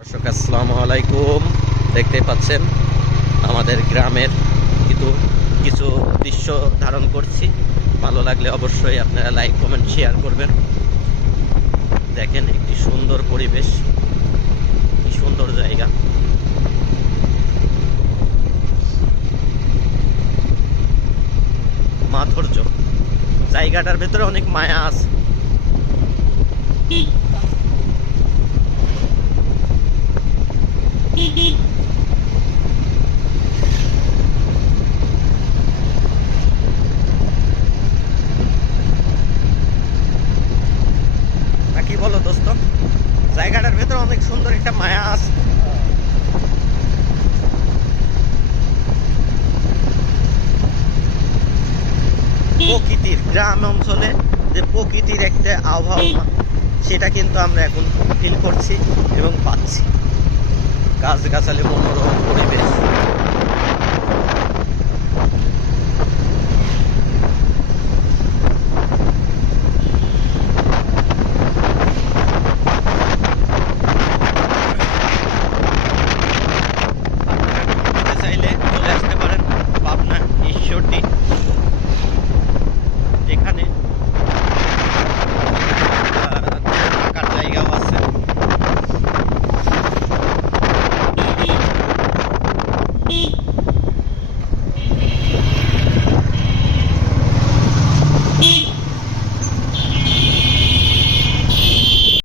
দর্শক আসসালামু আলাইকুম। দেখতে পাচ্ছেন আমাদের গ্রামের কিছু কিছু দৃশ্য ধারণ করছি। ভালো লাগলে অবশ্যই আপনারা লাইক কমেন্ট শেয়ার করবেন। দেখেন একটি সুন্দর পরিবেশ, কি সুন্দর জায়গা। মাধুর্য, জায়গাটার ভেতরে অনেক মায়া আছে। কি বলো দোস্ত, জায়গাটার ভেতরে অনেক সুন্দর একটা মায়া আছে। প্রকৃতির, গ্রাম অঞ্চলে যে প্রকৃতির একটা আবহাওয়া, সেটা কিন্তু আমরা এখন ফিল করছি এবং পাচ্ছি। গাছগাছালি, মনোরম পরিবেশ।